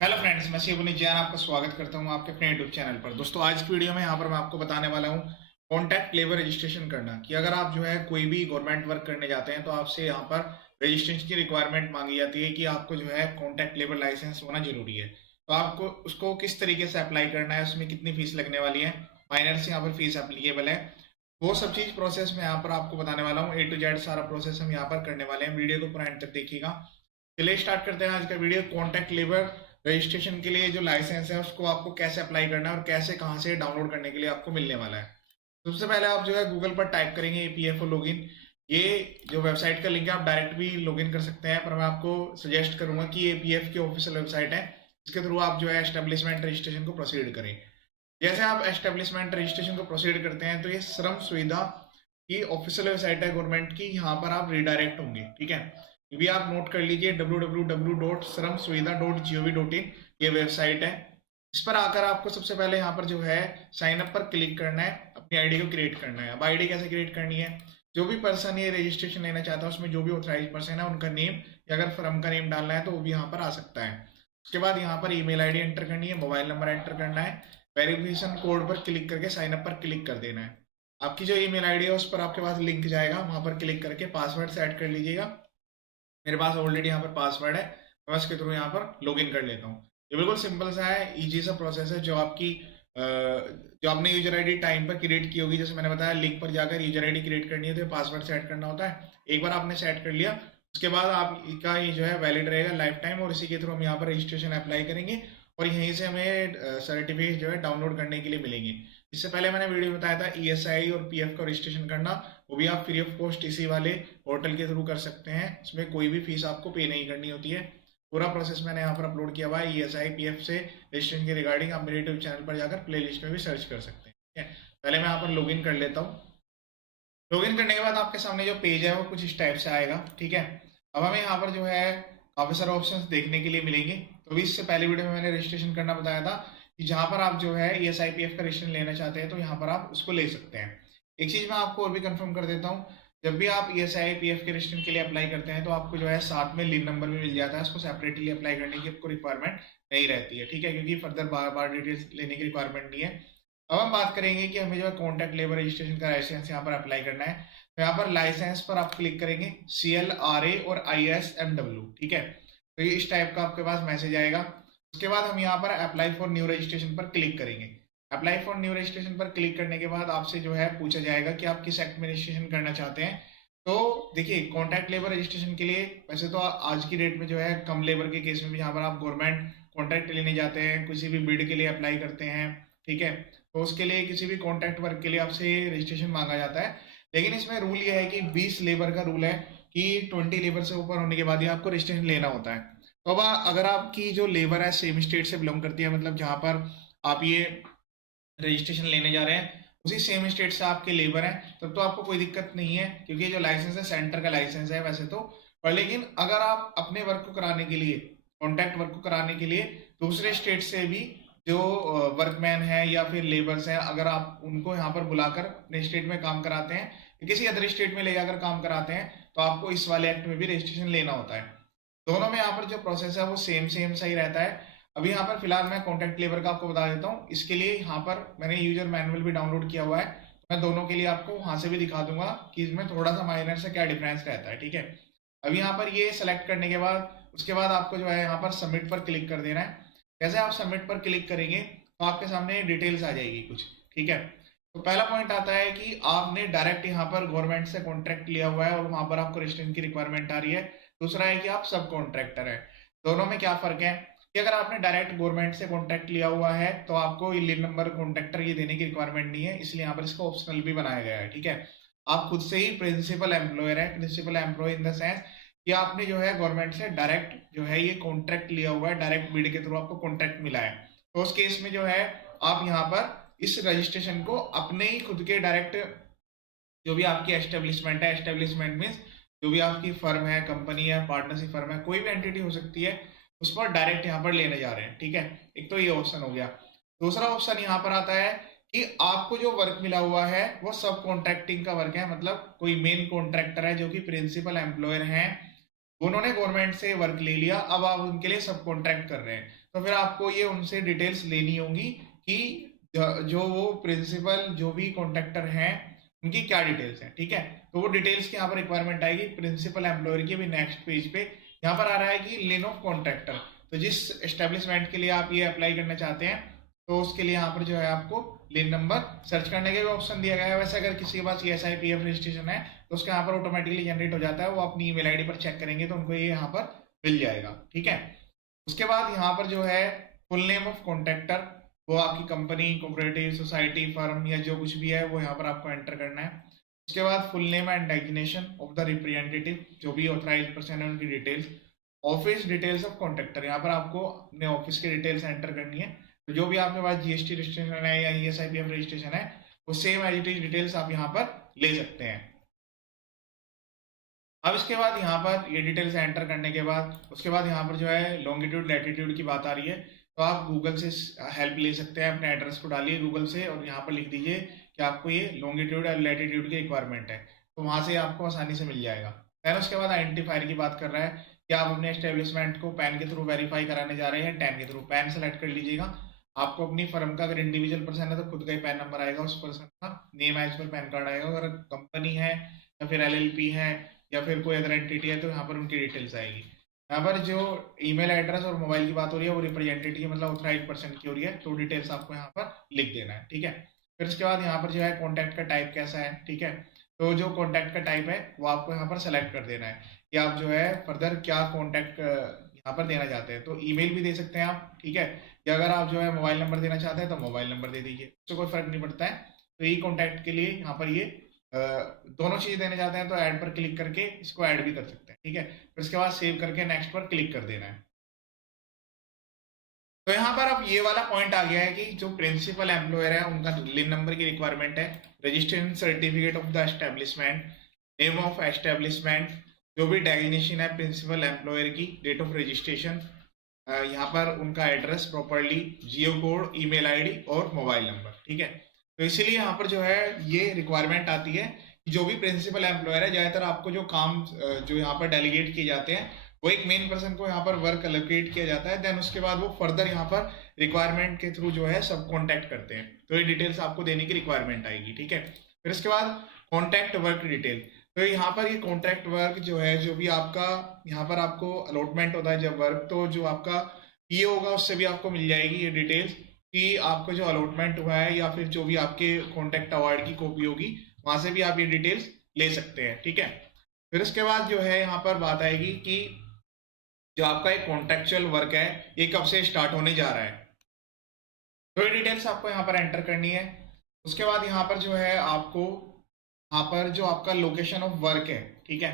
Hello friends, मैं शिवनी जैन आपका स्वागत करता हूं आपके अपने यूट्यूब चैनल पर। दोस्तों, आज की वीडियो में यहाँ पर मैं आपको बताने वाला हूं कॉन्टैक्ट लेबर रजिस्ट्रेशन करना, कि अगर आप जो है कोई भी गवर्नमेंट वर्क करने जाते हैं तो आपसे यहाँ पर रजिस्ट्रेशन की रिक्वायरमेंट मांगी जाती है कि आपको जो है कॉन्टैक्ट लेबर लाइसेंस होना जरूरी है। तो आपको उसको किस तरीके से अप्लाई करना है, उसमें कितनी फीस लगने वाली है, माइनर से यहाँ पर फीस एप्लीकेबल है, वो सब चीज प्रोसेस में यहाँ पर आपको बताने वाला हूँ। A to Z सारा प्रोसेस हम यहाँ पर करने वाले हैं। वीडियो को पूरा एंड तक देखिएगा। चलिए स्टार्ट करते हैं आज का वीडियो। कॉन्टैक्ट लेबर रजिस्ट्रेशन के लिए जो लाइसेंस है उसको आपको कैसे अप्लाई करना है और कैसे कहाँ से डाउनलोड करने के लिए आपको मिलने वाला है। सबसे पहले आप जो है गूगल पर टाइप करेंगे EPFO लॉगिन। ये जो वेबसाइट का लिंक है, आप डायरेक्ट भी लॉगिन कर सकते हैं, पर मैं आपको सजेस्ट करूंगा कि ये EPF की ऑफिशियल वेबसाइट है, इसके थ्रू आप जो है एस्टेब्लिशमेंट रजिस्ट्रेशन को प्रोसीड करें। जैसे आप एस्टेब्लिशमेंट रजिस्ट्रेशन को प्रोसीड करते हैं तो ये श्रम सुविधा की ऑफिशियल वेबसाइट है गवर्नमेंट की, यहाँ पर आप रिडायरेक्ट होंगे। ठीक है, ये भी आप नोट कर लीजिए, www.shramsuvida.gov.in ये वेबसाइट है। इस पर आकर आपको सबसे पहले यहाँ पर जो है साइन अप पर क्लिक करना है, अपनी आईडी को क्रिएट करना है। अब आईडी कैसे क्रिएट करनी है, जो भी पर्सन ये रजिस्ट्रेशन लेना चाहता है उसमें जो भी ऑथराइज पर्सन है उनका नेम, या अगर फर्म का नेम डालना है तो वो भी यहाँ पर आ सकता है। उसके बाद यहाँ पर ईमेल आईडी एंटर करनी है, मोबाइल नंबर एंटर करना है, वेरिफिकेशन कोड पर क्लिक करके साइन अप पर क्लिक कर देना है। आपकी जो ईमेल आईडी है उस पर आपके पास लिंक जाएगा, वहां पर क्लिक करके पासवर्ड सेट कर लीजिएगा। मेरे पास ऑलरेडी यहाँ पर पासवर्ड है, मैं इसके थ्रू यहाँ पर लॉगिन कर लेता हूँ। ये बिल्कुल सिंपल सा है, इजी सा प्रोसेस है। जो आपने यूजर आईडी टाइम पर क्रिएट की होगी, जैसे मैंने बताया लिंक पर जाकर यूजर आईडी क्रिएट करनी है तो पासवर्ड सेट करना होता है। एक बार आपने सेट कर लिया, उसके बाद आपका ये जो है वैलिड रहेगा लाइफ टाइम, और इसी के थ्रू हम यहाँ पर रजिस्ट्रेशन अप्लाई करेंगे और यहीं से हमें सर्टिफिकेट जो है डाउनलोड करने के लिए मिलेंगे। इससे पहले मैंने वीडियो में बताया था ESI और PF का रजिस्ट्रेशन करना, वो भी आप फ्री ऑफ कॉस्ट इसी वाले पोर्टल के थ्रू कर सकते हैं। इसमें कोई भी फीस आपको पे नहीं करनी होती है। पूरा प्रोसेस मैंने यहाँ पर अपलोड किया हुआ है ESI PF से रजिस्ट्रेशन के रिगार्डिंग। आप मेरे यूट्यूब चैनल पर जाकर प्लेलिस्ट में भी सर्च कर सकते हैं। ठीक है, पहले मैं यहाँ पर लॉगिन कर लेता हूँ। लॉगिन करने के बाद आपके सामने जो पेज है वो कुछ इस टाइप से आएगा। ठीक है, अब हमें यहाँ पर जो है काफी सारे ऑप्शंस देखने के लिए मिलेंगे। तो अभी इससे पहले वीडियो में मैंने रजिस्ट्रेशन करना बताया था कि जहाँ पर आप जो है ESI PF का रजिस्ट्रेशन लेना चाहते हैं तो यहाँ पर आप उसको ले सकते हैं। एक चीज मैं आपको और भी कंफर्म कर देता हूँ, जब भी आप ESI PF के रजिस्ट्रेशन के लिए अप्लाई करते हैं तो आपको जो है साथ में लिन नंबर भी मिल जाता है। उसको सेपरेटली अप्लाई करने की आपको रिक्वायरमेंट नहीं रहती है। ठीक है, क्योंकि फर्दर बार बार डिटेल्स लेने की रिक्वायरमेंट नहीं है। अब हम बात करेंगे कि हमें जो है कॉन्टैक्ट लेबर रजिस्ट्रेशन का लाइसेंस यहाँ पर अप्लाई करना है। तो यहाँ पर लाइसेंस पर आप क्लिक करेंगे, CLRA और ISMW। ठीक है, तो ये इस टाइप का आपके पास मैसेज आएगा। उसके बाद हम यहाँ पर अप्लाई फॉर न्यू रजिस्ट्रेशन पर क्लिक करेंगे। अप्लाई फॉर न्यू रजिस्ट्रेशन पर क्लिक करने के बाद आपसे जो है पूछा जाएगा कि आप किस एक्ट में रजिस्ट्रेशन करना चाहते हैं। तो देखिए, कॉन्ट्रैक्ट लेबर रजिस्ट्रेशन के लिए वैसे तो आज की डेट में जो है कम लेबर के केस में भी यहाँ पर आप गवर्नमेंट कॉन्ट्रैक्ट लेने जाते हैं, किसी भी बिड के लिए अप्लाई करते हैं। ठीक है, तो उसके लिए किसी भी कॉन्ट्रैक्ट वर्क के लिए आपसे रजिस्ट्रेशन मांगा जाता है। लेकिन इसमें रूल ये है कि 20 लेबर का रूल है कि 20 लेबर से ऊपर होने के बाद ही आपको रजिस्ट्रेशन लेना होता है। तो अब अगर आपकी जो लेबर है सेम स्टेट से बिलोंग करती है, मतलब जहां पर आप ये रजिस्ट्रेशन लेने जा रहे हैं उसी सेम स्टेट से आपके लेबर हैं, तब तो आपको कोई दिक्कत नहीं है, क्योंकि जो लाइसेंस है सेंटर का लाइसेंस है वैसे तो। पर लेकिन अगर आप अपने वर्क को कराने के लिए, कॉन्ट्रैक्ट वर्क को कराने के लिए दूसरे स्टेट से भी जो वर्कमैन है या फिर लेबर्स हैं, अगर आप उनको यहाँ पर बुलाकर अपने स्टेट में काम कराते हैं या किसी अदर स्टेट में ले जाकर काम कराते हैं, तो आपको इस वाले एक्ट में भी रजिस्ट्रेशन लेना होता है। दोनों में यहाँ पर जो प्रोसेस है वो सेम सेम सही रहता है। अभी यहाँ पर फिलहाल मैं कॉन्टैक्ट लेबर का आपको बता देता हूँ। इसके लिए यहाँ पर मैंने यूजर मैनुअल भी डाउनलोड किया हुआ है, मैं दोनों के लिए आपको वहां से भी दिखा दूंगा कि इसमें थोड़ा सा माइनर से क्या डिफरेंस रहता है। ठीक है, अभी यहाँ पर ये सेलेक्ट करने के बाद उसके बाद आपको जो है यहाँ पर सबमिट पर क्लिक कर देना है। जैसे आप सबमिट पर क्लिक करेंगे तो आपके सामने डिटेल्स आ जाएगी कुछ। ठीक है, तो पहला पॉइंट आता है कि आपने डायरेक्ट यहाँ पर गवर्नमेंट से कॉन्ट्रैक्ट लिया हुआ है और वहां पर आपको रजिस्ट्रेशन की रिक्वायरमेंट आ रही है। दूसरा है कि आप सब कॉन्ट्रैक्टर है। दोनों में क्या फर्क है कि अगर आपने डायरेक्ट गवर्नमेंट से कॉन्ट्रैक्ट लिया हुआ है तो आपको ये लिन नंबर कॉन्ट्रैक्टर ये देने की रिक्वायरमेंट नहीं है, इसलिए यहाँ पर इसको ऑप्शनल भी बनाया गया है। ठीक है, आप खुद से ही प्रिंसिपल एम्प्लॉयर है। Principal employer in the sense कि आपने जो है गवर्नमेंट से डायरेक्ट जो है ये कॉन्ट्रैक्ट लिया हुआ है, डायरेक्ट बिड के थ्रू आपको कॉन्ट्रैक्ट मिला है। तो उस केस में जो है आप यहाँ पर इस रजिस्ट्रेशन को अपने ही खुद के डायरेक्ट जो भी आपकी एस्टेब्लिशमेंट है, एस्टेब्लिशमेंट मीन्स जो भी आपकी फर्म है, कंपनी है, पार्टनरशिप फर्म है, कोई भी एंटिटी हो सकती है, उस पर डायरेक्ट यहाँ पर लेने जा रहे हैं। ठीक है, एक तो ये ऑप्शन हो गया। दूसरा ऑप्शन यहाँ पर आता है कि आपको जो वर्क मिला हुआ है वो सब कॉन्ट्रैक्टिंग का वर्क है, मतलब कोई मेन कॉन्ट्रैक्टर है जो कि प्रिंसिपल एम्प्लॉयर है, उन्होंने गवर्नमेंट से वर्क ले लिया, अब आप उनके लिए सब कॉन्ट्रैक्ट कर रहे हैं। तो फिर आपको ये उनसे डिटेल्स लेनी होंगी कि जो वो प्रिंसिपल जो भी कॉन्ट्रैक्टर हैं उनकी क्या डिटेल्स हैं, ठीक है। तो वो डिटेल्स की यहाँ पर रिक्वायरमेंट आएगी प्रिंसिपल एम्प्लॉयर की भी नेक्स्ट पेज पे। यहाँ पर आ रहा है कि लेन ऑफ कॉन्ट्रैक्टर, तो जिस एस्टेब्लिशमेंट के लिए आप ये अप्लाई करना चाहते हैं तो उसके लिए यहाँ पर जो है आपको लेन नंबर सर्च करने का भी ऑप्शन दिया गया है। वैसे अगर किसी के पास ESIPF रजिस्ट्रेशन है तो उसका यहाँ पर ऑटोमेटिकली जनरेट हो जाता है, वो अपनी ईमेल आईडी पर चेक करेंगे तो उनको ये यहाँ पर मिल जाएगा, ठीक है। उसके बाद यहाँ पर जो है फुल नेम ऑफ कॉन्ट्रैक्टर, वो आपकी कंपनी, कोऑपरेटिव, सोसाइटी, फर्म या जो कुछ भी है वो यहाँ पर आपको एंटर करना है। उसके बाद full name and designation of the representative, जो भी ऑथराइज्ड पर्सन है उनकी details. Office details of contractor, यहाँ पर आपको अपने ऑफिस की डिटेल्स एंटर करनी है। तो जो भी आपके पास GST रजिस्ट्रेशन है या ESIPF रजिस्ट्रेशन है वो same as it is details आप यहाँ पर ले सकते हैं। अब इसके बाद यहाँ पर ये डिटेल्स एंटर करने के बाद उसके बाद यहाँ पर जो है लॉन्गिट्यूड लैटिट्यूड की बात आ रही है, तो आप गूगल से हेल्प ले सकते हैं। अपने एड्रेस को डालिए गूगल से और यहाँ पर लिख दीजिए कि आपको ये लॉन्गिट्यूड और लैटिट्यूड की रिक्वायरमेंट है, तो वहाँ से आपको आसानी से मिल जाएगा। देन उसके बाद आइडेंटिफायर की बात कर रहा है कि आप अपने एस्टेब्लिशमेंट को पैन के थ्रू वेरीफाई कराने जा रहे हैं। टैन के थ्रू पैन सेलेक्ट कर लीजिएगा। आपको अपनी फर्म का, अगर इंडिविजुअल पर्सन है तो खुद का ही पैन नंबर आएगा, उस पर्सन का name as per PAN card आएगा। अगर कंपनी है या फिर LLP है या फिर कोई अदर एंटिटी है तो यहाँ पर उनकी डिटेल्स आएगी। यहाँ पर जो ईमेल एड्रेस और मोबाइल की बात हो रही है वो रिप्रेजेंटेटिव मतलब ऑथराइज्ड पर्सन की हो रही है, तो डिटेल्स आपको यहाँ पर लिख देना है, ठीक है। फिर उसके बाद यहाँ पर जो है कॉन्टैक्ट का टाइप कैसा है, ठीक है। तो जो कॉन्टैक्ट का टाइप है वो आपको यहाँ पर सेलेक्ट कर देना है कि आप जो है फर्दर क्या कॉन्टैक्ट यहाँ पर देना चाहते हैं। तो ईमेल भी दे सकते हैं आप, ठीक है, या अगर आप जो है मोबाइल नंबर देना चाहते हैं तो मोबाइल नंबर दे दीजिए, उससे कोई फर्क नहीं पड़ता है। तो ई कॉन्टैक्ट के लिए यहाँ पर ये दोनों चीज देने चाहते हैं तो ऐड पर क्लिक करके इसको ऐड भी कर सकते हैं, ठीक है। फिर उसके बाद सेव करके नेक्स्ट पर क्लिक कर देना है। तो यहाँ पर अब ये वाला पॉइंट आ गया है कि जो प्रिंसिपल एम्प्लॉयर है उनका लिन नंबर की रिक्वायरमेंट है, registration certificate of the establishment, name of establishment, जो भी डेजिग्नेशन है प्रिंसिपल एम्प्लॉयर की, डेट ऑफ रजिस्ट्रेशन, यहाँ पर उनका एड्रेस प्रॉपरली, जियो कोड, ईमेल आईडी और मोबाइल नंबर, ठीक है। तो इसीलिए यहाँ पर जो है ये रिक्वायरमेंट आती है कि जो भी प्रिंसिपल एम्प्लॉयर है, ज्यादातर आपको जो काम जो यहाँ पर डेलीगेट किए जाते हैं वो एक मेन पर्सन को यहाँ पर वर्क एलोकेट किया जाता है, देन उसके बाद वो फर्दर यहाँ पर रिक्वायरमेंट के थ्रू जो है सब कॉन्टैक्ट करते हैं। तो ये डिटेल्स आपको देने की रिक्वायरमेंट आएगी, ठीक है। फिर इसके बाद कॉन्टैक्ट वर्क डिटेल, तो यहाँ पर ये कॉन्ट्रैक्ट वर्क जो है, जो भी आपका यहाँ पर आपको अलॉटमेंट होता है जब वर्क, तो जो आपका PA होगा उससे भी आपको मिल जाएगी ये डिटेल्स कि आपको जो अलॉटमेंट हुआ है या फिर जो भी आपके कॉन्ट्रैक्ट अवार्ड की कॉपी होगी वहां से भी आप ये डिटेल्स ले सकते हैं, ठीक है। फिर उसके बाद जो है यहाँ पर बात आएगी कि जो आपका एक कॉन्ट्रेक्चुअल वर्क है ये कब से स्टार्ट होने जा रहा है, तो ये डिटेल्स आपको यहाँ पर एंटर करनी है। उसके बाद यहाँ पर जो है आपको यहाँ पर जो आपका लोकेशन ऑफ वर्क है, ठीक है,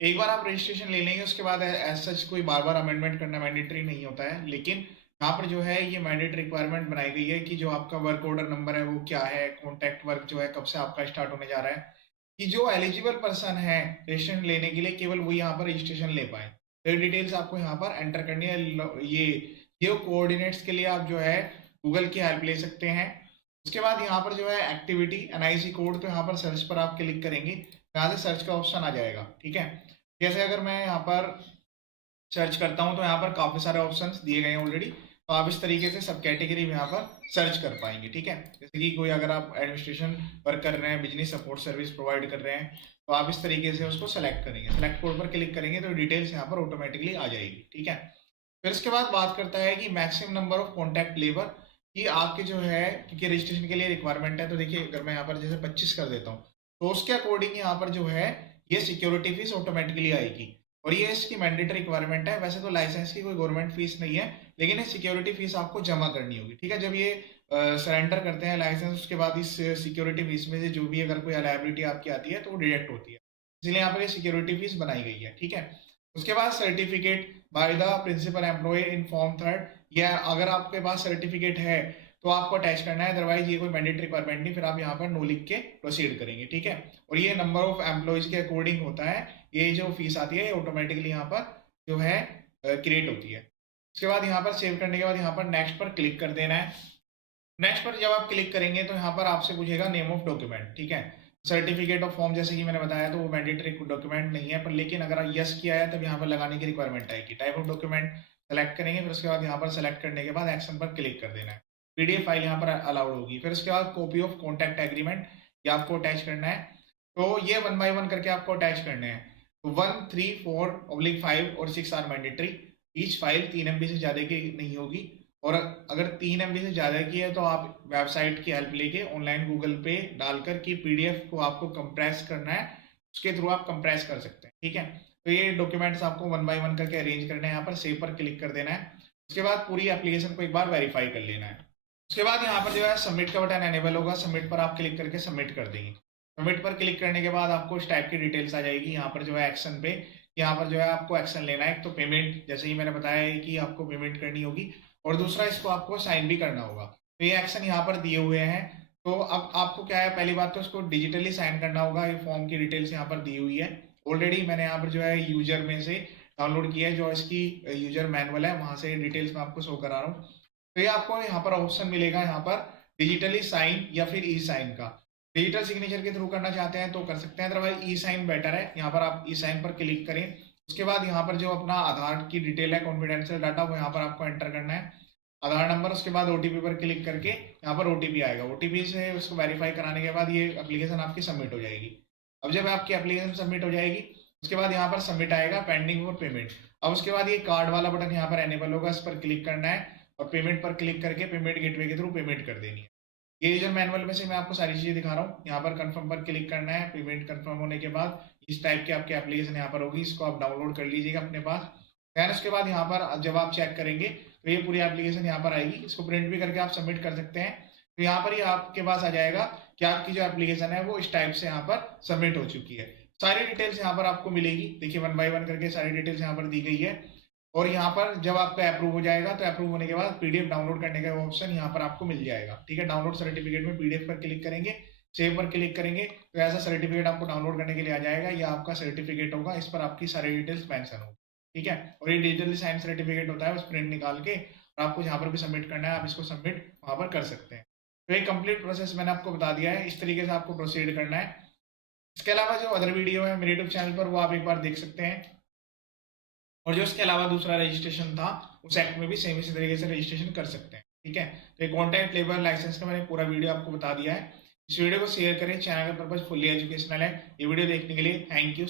एक बार आप रजिस्ट्रेशन ले लेंगे उसके बाद एज सच कोई बार बार अमेंडमेंट करना मैंडेटरी नहीं होता है, लेकिन यहाँ पर जो है ये मैंडेटरी रिक्वायरमेंट बनाई गई है कि जो आपका वर्क ऑर्डर नंबर है वो क्या है, कॉन्ट्रैक्ट वर्क जो है कब से आपका स्टार्ट होने जा रहा है, कि जो एलिजिबल पर्सन है रजिस्ट्रेशन लेने के लिए केवल वो यहाँ पर रजिस्ट्रेशन ले पाए। तो ये डिटेल्स आपको यहाँ पर एंटर करनी है। ये कोऑर्डिनेट्स के लिए आप जो है गूगल की हेल्प ले सकते हैं। उसके बाद यहाँ पर जो है एक्टिविटी NIC कोड, तो यहाँ पर सर्च पर आप क्लिक करेंगे, यहाँ से सर्च का ऑप्शन आ जाएगा, ठीक है। जैसे अगर मैं यहाँ पर सर्च करता हूँ तो यहाँ पर काफी सारे ऑप्शंस दिए गए हैं ऑलरेडी, तो आप इस तरीके से सब कैटेगरी में यहाँ पर सर्च कर पाएंगे, ठीक है। जैसे कि कोई अगर आप एडमिनिस्ट्रेशन वर्क कर रहे हैं, बिजनेस सपोर्ट सर्विस प्रोवाइड कर रहे हैं, तो आप इस तरीके से उसको सेलेक्ट करेंगे, सेलेक्ट कोड पर क्लिक करेंगे तो डिटेल्स यहाँ पर ऑटोमेटिकली आ जाएगी, ठीक है। फिर इसके बाद बात करता है कि maximum number of contact labour, कि आपके जो है क्योंकि रजिस्ट्रेशन के लिए रिक्वायरमेंट है, तो देखिए अगर मैं यहाँ पर जैसे 25 कर देता हूँ तो उसके अकॉर्डिंग यहाँ पर जो है ये सिक्योरिटी फीस ऑटोमेटिकली आएगी, और ये इसकी मैंडेटरी रिक्वायरमेंट है। वैसे तो लाइसेंस की कोई गवर्नमेंट फीस नहीं है, लेकिन ये सिक्योरिटी फीस आपको जमा करनी होगी, ठीक है। जब ये सरेंडर करते हैं लाइसेंस, उसके बाद इस सिक्योरिटी फीस में से जो भी अगर कोई लायबिलिटी आपकी आती है तो वो डिडक्ट होती है, इसलिए यहाँ पर ये सिक्योरिटी फीस बनाई गई है, ठीक है। उसके बाद certificate by the principal employer in form 3, या अगर आपके पास सर्टिफिकेट है तो आपको अटैच करना है, अदरवाइज ये कोई मैंडेटरी रिक्वायरमेंट नहीं, फिर आप यहाँ पर नो लिख के प्रोसीड करेंगे, ठीक है। और ये नंबर ऑफ एम्प्लॉयज के अकॉर्डिंग होता है, ये जो फीस आती है ऑटोमेटिकली यहाँ पर जो है क्रिएट होती है। उसके बाद यहाँ पर सेव करने के बाद यहाँ पर नेक्स्ट पर क्लिक कर देना है। नेक्स्ट पर जब आप क्लिक करेंगे तो यहाँ पर आपसे पूछेगा नेम ऑफ डॉक्यूमेंट, ठीक है। सर्टिफिकेट ऑफ फॉर्म जैसे कि मैंने बताया तो वो मैंडेटरी डॉक्यूमेंट नहीं है, पर लेकिन अगर यस किया है तब यहाँ पर लगाने की रिक्वायरमेंट आएगी। टाइप ऑफ डॉक्यूमेंट सेलेक्ट करेंगे, फिर उसके बाद यहाँ पर सेलेक्ट करने के बाद एक्शन पर क्लिक कर देना है। पीडीएफ फाइल यहाँ पर अलाउड होगी। फिर उसके बाद कॉपी ऑफ कॉन्टैक्ट एग्रीमेंट ये आपको अटैच करना है। तो ये 1 बाय 1 करके आपको अटैच करने हैं। तो 1, 3, 4, -5 और 6 are mandatory. Each file 3 MB से ज़्यादा की नहीं होगी, और अगर 3 MB से ज़्यादा की है तो आप वेबसाइट की हेल्प लेके ऑनलाइन गूगल पे डालकर कि पीडीएफ को आपको कंप्रेस करना है, उसके थ्रू आप कंप्रेस कर सकते हैं। ठीक है, तो ये डॉक्यूमेंट्स आपको 1 बाय 1 करके अरेंज करने हैं। यहाँ पर सेव पर क्लिक कर देना है। उसके बाद पूरी एप्लीकेशन को एक बार वेरीफाई कर लेना है। उसके बाद यहाँ पर जो है सबमिट का बटन एनेबल होगा, सबमिट पर आप क्लिक करके सबमिट कर देंगे। सबमिट पर क्लिक करने के बाद आपको इस टाइप की डिटेल्स आ जाएगी। यहाँ पर जो है एक्शन पे, यहाँ पर जो है आपको एक्शन लेना है। एक तो पेमेंट, जैसे ही मैंने बताया है कि आपको पेमेंट करनी होगी, और दूसरा इसको आपको साइन भी करना होगा। तो ये एक्शन यहाँ पर दिए हुए हैं। तो अब आपको क्या है, पहली बात तो इसको डिजिटली साइन करना होगा। ये फॉर्म की डिटेल्स यहाँ पर दी हुई है। ऑलरेडी मैंने यहाँ पर जो है यूजर में से डाउनलोड किया है, जो इसकी यूजर मैनुअल है, वहां से डिटेल्स मैं आपको शो करा रहा हूँ। तो ये आपको यहाँ पर ऑप्शन मिलेगा, यहाँ पर डिजिटली साइन या फिर ई साइन का। डिजिटल सिग्नेचर के थ्रू करना चाहते हैं तो कर सकते हैं, अदरवाइज ई साइन बेटर है। यहाँ पर आप ई साइन पर क्लिक करें। उसके बाद यहाँ पर जो अपना आधार की डिटेल है, कॉन्फिडेंशियल डाटा, वो यहाँ पर आपको एंटर करना है, आधार नंबर। उसके बाद ओटीपी पर क्लिक करके यहाँ पर ओटीपी आएगा। ओटीपी से उसको वेरीफाई कराने के बाद ये एप्लीकेशन आपकी सबमिट हो जाएगी। अब जब आपकी एप्लीकेशन सबमिट हो जाएगी, उसके बाद यहाँ पर सबमिट आएगा, पेंडिंग फॉर पेमेंट। अब उसके बाद ये कार्ड वाला बटन यहाँ पर एनेबल होगा, इस पर क्लिक करना है और पेमेंट पर क्लिक करके पेमेंट गेटवे के थ्रू पेमेंट कर देनी है। ये यूजर मैनुअल में से मैं आपको सारी चीजें दिखा रहा हूँ। यहाँ पर कंफर्म पर क्लिक करना है। पेमेंट कंफर्म होने के बाद इस टाइप की आपकी एप्लीकेशन यहाँ पर होगी, इसको आप डाउनलोड कर लीजिएगा अपने पास। देन उसके बाद यहाँ पर जब आप चेक करेंगे तो ये पूरी एप्लीकेशन यहाँ पर आएगी। इसको प्रिंट भी करके आप सबमिट कर सकते हैं। तो यहाँ पर ही आपके पास आ जाएगा कि आपकी जो एप्लीकेशन है वो इस टाइप से यहाँ पर सबमिट हो चुकी है। सारी डिटेल्स यहाँ पर आपको मिलेगी। देखिए 1 बाय 1 करके सारी डिटेल्स यहाँ पर दी गई है। और यहाँ पर जब आपका अप्रूव हो जाएगा तो अप्रूव होने के बाद पीडीएफ डाउनलोड करने का ऑप्शन यहाँ पर आपको मिल जाएगा। ठीक है, डाउनलोड सर्टिफिकेट में पीडीएफ पर क्लिक करेंगे, सेव पर क्लिक करेंगे, तो ऐसा सर्टिफिकेट आपको डाउनलोड करने के लिए आ जाएगा। यह आपका सर्टिफिकेट होगा, इस पर आपकी सारी डिटेल्स मेंशन होगी। ठीक है, और ये डिजिटली साइन सर्टिफिकेट होता है, उस प्रिंट निकाल के और आपको यहाँ पर भी सबमिट करना है। आप इसको सबमिट वहाँ पर कर सकते हैं। तो ये कंप्लीट प्रोसेस मैंने आपको बता दिया है, इस तरीके से आपको प्रोसीड करना है। इसके अलावा जो अदर वीडियो है मेरे यूट्यूब चैनल पर, वो आप एक बार देख सकते हैं। और जो इसके अलावा दूसरा रजिस्ट्रेशन था, उस एक्ट में भी सेम इसी तरीके से रजिस्ट्रेशन कर सकते हैं। ठीक है, तो ये कॉन्ट्रैक्ट लेबर लाइसेंस का मैंने पूरा वीडियो आपको बता दिया है। इस वीडियो को शेयर करें। चैनल का पर्पज फुल्ली एजुकेशनल है। ये वीडियो देखने के लिए थैंक यू।